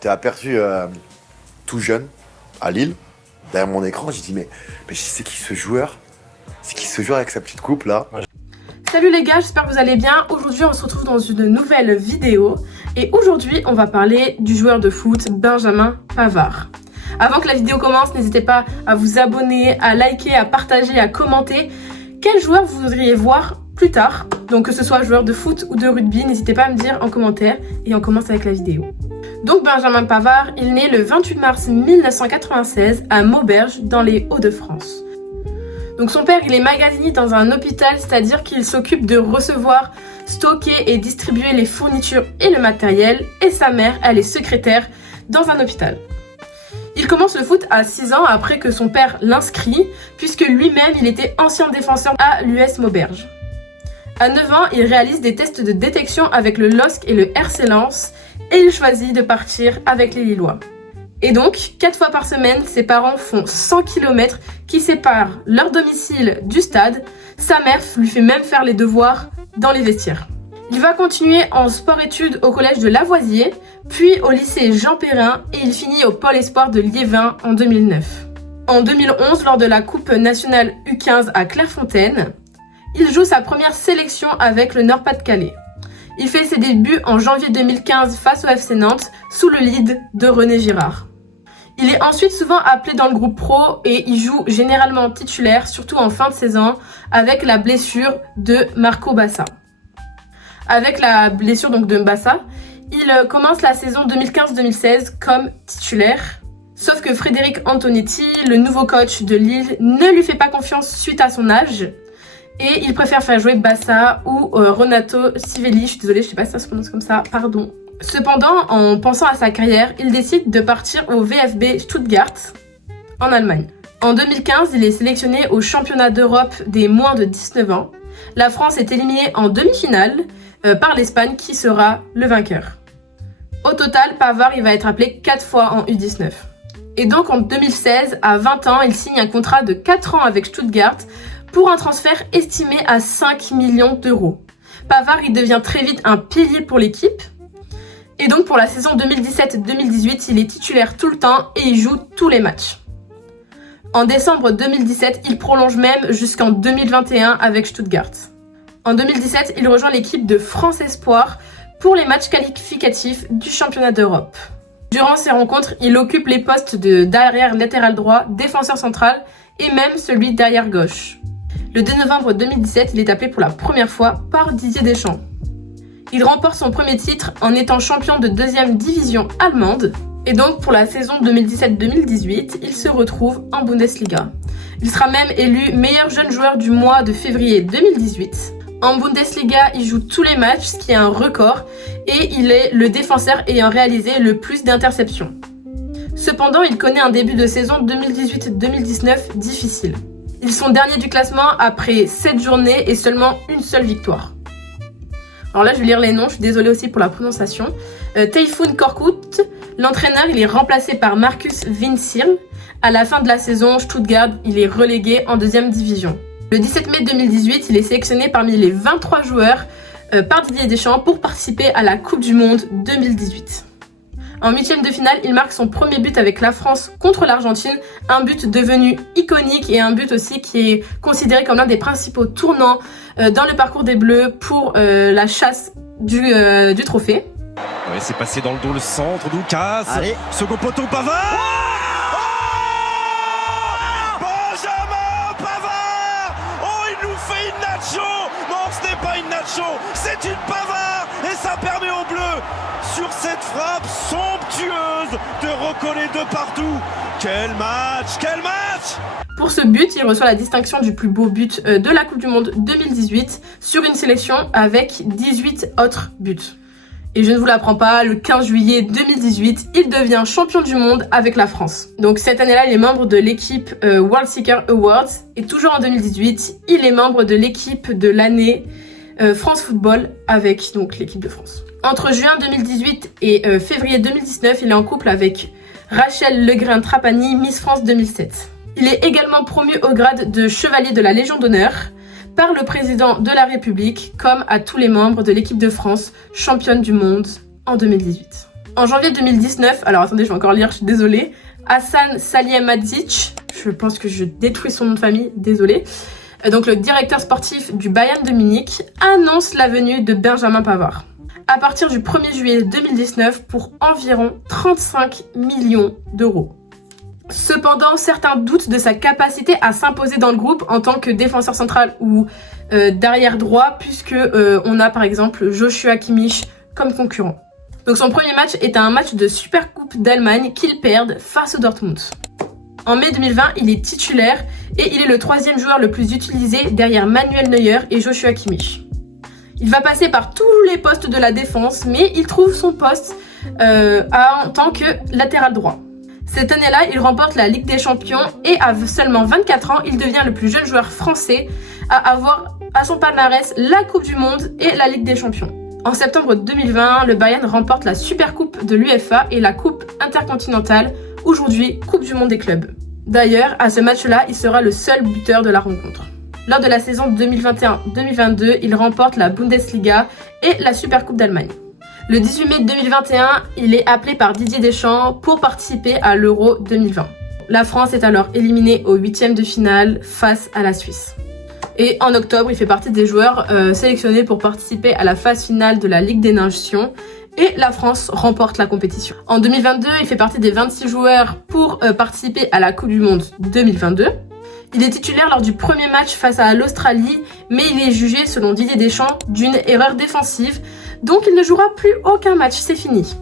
t'ai aperçu tout jeune, à Lille, derrière mon écran. J'ai dit, mais c'est qui ce joueur? C'est qui ce joueur avec sa petite coupe là? Salut les gars, j'espère que vous allez bien. Aujourd'hui, on se retrouve dans une nouvelle vidéo. Et aujourd'hui, on va parler du joueur de foot Benjamin Pavard. Avant que la vidéo commence, n'hésitez pas à vous abonner, à liker, à partager, à commenter. Quel joueur vous voudriez voir plus tard? Donc que ce soit joueur de foot ou de rugby, n'hésitez pas à me dire en commentaire. Et on commence avec la vidéo. Donc Benjamin Pavard, il est né le 28 mars 1996 à Maubeuge, dans les Hauts-de-France. Donc son père, il est magasinier dans un hôpital, c'est-à-dire qu'il s'occupe de recevoir, stocker et distribuer les fournitures et le matériel. Et sa mère, elle est secrétaire dans un hôpital. Il commence le foot à 6 ans après que son père l'inscrit, puisque lui-même, il était ancien défenseur à l'US Maubeuge. À 9 ans, il réalise des tests de détection avec le LOSC et le RC Lens, et il choisit de partir avec les Lillois. Et donc, 4 fois par semaine, ses parents font 100 km qui séparent leur domicile du stade. Sa mère lui fait même faire les devoirs dans les vestiaires. Il va continuer en sport-études au collège de Lavoisier, puis au lycée Jean Perrin, et il finit au pôle espoir de Liévin en 2009. En 2011, lors de la Coupe nationale U15 à Clairefontaine, il joue sa première sélection avec le Nord-Pas-de-Calais. Il fait ses débuts en janvier 2015 face au FC Nantes, sous le lead de René Girard. Il est ensuite souvent appelé dans le groupe pro et il joue généralement titulaire, surtout en fin de saison, avec la blessure de Marco Bassa. Avec la blessure donc de Bassa, il commence la saison 2015-2016 comme titulaire. Sauf que Frédéric Antonetti, le nouveau coach de Lille, ne lui fait pas confiance suite à son âge. Et il préfère faire jouer Bassa ou Renato Sivelli. Je suis désolée, je sais pas si ça se prononce comme ça, pardon. Cependant, en pensant à sa carrière, il décide de partir au VfB Stuttgart, en Allemagne. En 2015, il est sélectionné au championnat d'Europe des moins de 19 ans. La France est éliminée en demi-finale par l'Espagne qui sera le vainqueur. Au total, Pavard il va être appelé 4 fois en U19. Et donc en 2016, à 20 ans, il signe un contrat de 4 ans avec Stuttgart pour un transfert estimé à 5 millions d'euros. Pavard il devient très vite un pilier pour l'équipe. Et donc pour la saison 2017-2018, il est titulaire tout le temps et il joue tous les matchs. En décembre 2017, il prolonge même jusqu'en 2021 avec Stuttgart. En 2017, il rejoint l'équipe de France Espoir pour les matchs qualificatifs du championnat d'Europe. Durant ces rencontres, il occupe les postes de derrière latéral droit, défenseur central et même celui d'arrière gauche. Le 2 novembre 2017, il est appelé pour la première fois par Didier Deschamps. Il remporte son premier titre en étant champion de 2e division allemande. Et donc pour la saison 2017-2018, il se retrouve en Bundesliga. Il sera même élu meilleur jeune joueur du mois de février 2018. En Bundesliga, il joue tous les matchs, ce qui est un record, et il est le défenseur ayant réalisé le plus d'interceptions. Cependant, il connaît un début de saison 2018-2019 difficile. Ils sont derniers du classement après 7 journées et seulement une seule victoire. Alors là, je vais lire les noms, je suis désolée aussi pour la prononciation. Tayfun Korkut, l'entraîneur, il est remplacé par Markus Windsil. À la fin de la saison, Stuttgart, il est relégué en 2e division. Le 17 mai 2018, il est sélectionné parmi les 23 joueurs par Didier Deschamps pour participer à la Coupe du Monde 2018. En 8e de finale, il marque son premier but avec la France contre l'Argentine, un but devenu iconique et un but aussi qui est considéré comme l'un des principaux tournants dans le parcours des Bleus pour la chasse du trophée. Ouais, c'est passé dans le dos, le centre, Lucas. Allez. Second poteau, Pavard. Benjamin Pavard. Oh, il nous fait une nacho. Non, ce n'est pas une nacho, c'est une Pavard. Et ça permet aux Bleus, sur cette frappe somptueuse, de recoller de partout. Quel match, quel match! Pour ce but, il reçoit la distinction du plus beau but de la Coupe du Monde 2018 sur une sélection avec 18 autres buts. Et je ne vous l'apprends pas, le 15 juillet 2018, il devient champion du monde avec la France. Donc cette année-là, il est membre de l'équipe World Seeker Awards. Et toujours en 2018, il est membre de l'équipe de l'année France Football avec donc l'équipe de France. Entre juin 2018 et février 2019, il est en couple avec Rachel Legrain-Trapani, Miss France 2007. Il est également promu au grade de chevalier de la Légion d'honneur par le président de la République, comme à tous les membres de l'équipe de France, championne du monde en 2018. En janvier 2019, alors attendez, je vais encore lire, je suis désolée. Hassan Salihamidzic, je pense que je détruis son nom de famille, désolée. Donc le directeur sportif du Bayern de Munich annonce la venue de Benjamin Pavard à partir du 1er juillet 2019 pour environ 35 millions d'euros. Cependant, certains doutent de sa capacité à s'imposer dans le groupe en tant que défenseur central ou d'arrière droit, puisque on a par exemple Joshua Kimmich comme concurrent. Donc son premier match est un match de Supercoupe d'Allemagne qu'il perd face au Dortmund. En mai 2020, il est titulaire et il est le 3e joueur le plus utilisé derrière Manuel Neuer et Joshua Kimmich. Il va passer par tous les postes de la défense, mais il trouve son poste en tant que latéral droit. Cette année-là, il remporte la Ligue des Champions et à seulement 24 ans, il devient le plus jeune joueur français à avoir à son palmarès la Coupe du Monde et la Ligue des Champions. En septembre 2020, le Bayern remporte la Supercoupe de l'UEFA et la Coupe intercontinentale, aujourd'hui Coupe du Monde des clubs. D'ailleurs, à ce match-là, il sera le seul buteur de la rencontre. Lors de la saison 2021-2022, il remporte la Bundesliga et la Supercoupe d'Allemagne. Le 18 mai 2021, il est appelé par Didier Deschamps pour participer à l'Euro 2020. La France est alors éliminée au 8e de finale face à la Suisse. Et en octobre, il fait partie des joueurs sélectionnés pour participer à la phase finale de la Ligue des Nations et la France remporte la compétition. En 2022, il fait partie des 26 joueurs pour participer à la Coupe du Monde 2022. Il est titulaire lors du premier match face à l'Australie, mais il est jugé, selon Didier Deschamps, d'une erreur défensive, donc il ne jouera plus aucun match, c'est fini.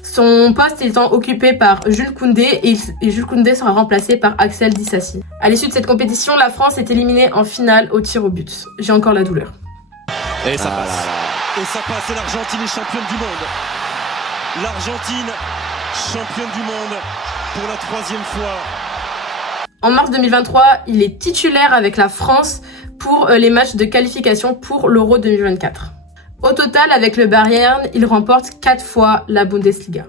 Son poste étant occupé par Jules Koundé et Jules Koundé sera remplacé par Axel Disasi. À l'issue de cette compétition, la France est éliminée en finale au tir au but. J'ai encore la douleur. Et ça passe. Et ça passe, et l'Argentine est championne du monde. L'Argentine, championne du monde pour la 3e fois. En mars 2023, il est titulaire avec la France pour les matchs de qualification pour l'Euro 2024. Au total, avec le Bayern, il remporte 4 fois la Bundesliga.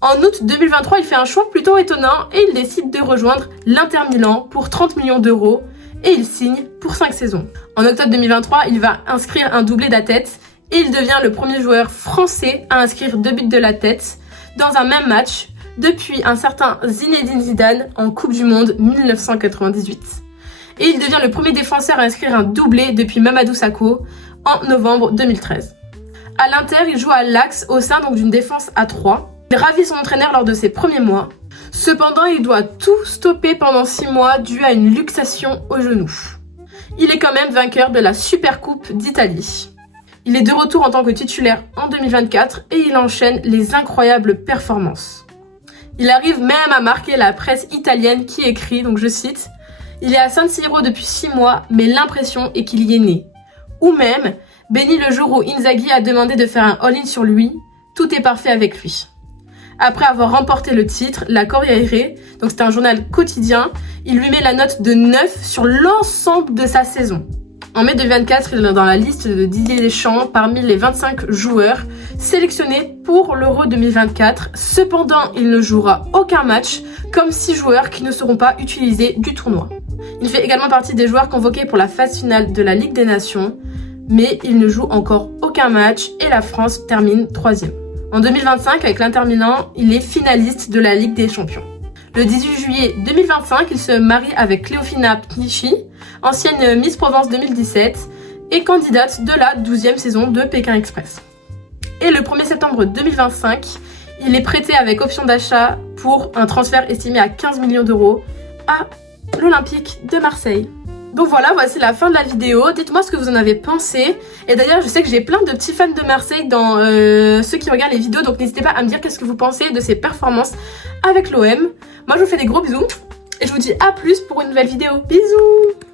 En août 2023, il fait un choix plutôt étonnant et il décide de rejoindre l'Inter Milan pour 30 millions d'euros et il signe pour 5 saisons. En octobre 2023, il va inscrire un doublé de la tête et il devient le premier joueur français à inscrire 2 buts de la tête dans un même match depuis un certain Zinedine Zidane en Coupe du Monde 1998. Et il devient le premier défenseur à inscrire un doublé depuis Mamadou Sakho en novembre 2013. À l'Inter, il joue à l'Axe au sein donc d'une défense à 3. Il ravit son entraîneur lors de ses premiers mois. Cependant, il doit tout stopper pendant 6 mois dû à une luxation au genou. Il est quand même vainqueur de la Supercoupe d'Italie. Il est de retour en tant que titulaire en 2024 et il enchaîne les incroyables performances. Il arrive même à marquer la presse italienne qui écrit, donc je cite, « Il est à San Siro depuis 6 mois, mais l'impression est qu'il y est né. » Ou même, béni le jour où Inzaghi a demandé de faire un all-in sur lui, tout est parfait avec lui. Après avoir remporté le titre, la Corriere, donc c'est un journal quotidien, il lui met la note de 9 sur l'ensemble de sa saison. En mai 2024, il est dans la liste de Didier Deschamps parmi les 25 joueurs sélectionnés pour l'Euro 2024. Cependant, il ne jouera aucun match, comme 6 joueurs qui ne seront pas utilisés du tournoi. Il fait également partie des joueurs convoqués pour la phase finale de la Ligue des Nations, mais il ne joue encore aucun match et la France termine 3e. En 2025, avec l'Inter Milan, il est finaliste de la Ligue des Champions. Le 18 juillet 2025, il se marie avec Cléofina Pnichi, ancienne Miss Provence 2017 et candidate de la 12e saison de Pékin Express. Et le 1er septembre 2025, il est prêté avec option d'achat pour un transfert estimé à 15 millions d'euros à l'Olympique de Marseille. Donc voilà, voici la fin de la vidéo. Dites-moi ce que vous en avez pensé. Et d'ailleurs, je sais que j'ai plein de petits fans de Marseille dans ceux qui regardent les vidéos. Donc n'hésitez pas à me dire qu'est-ce que vous pensez de ces performances avec l'OM. Moi, je vous fais des gros bisous. Et je vous dis à plus pour une nouvelle vidéo. Bisous!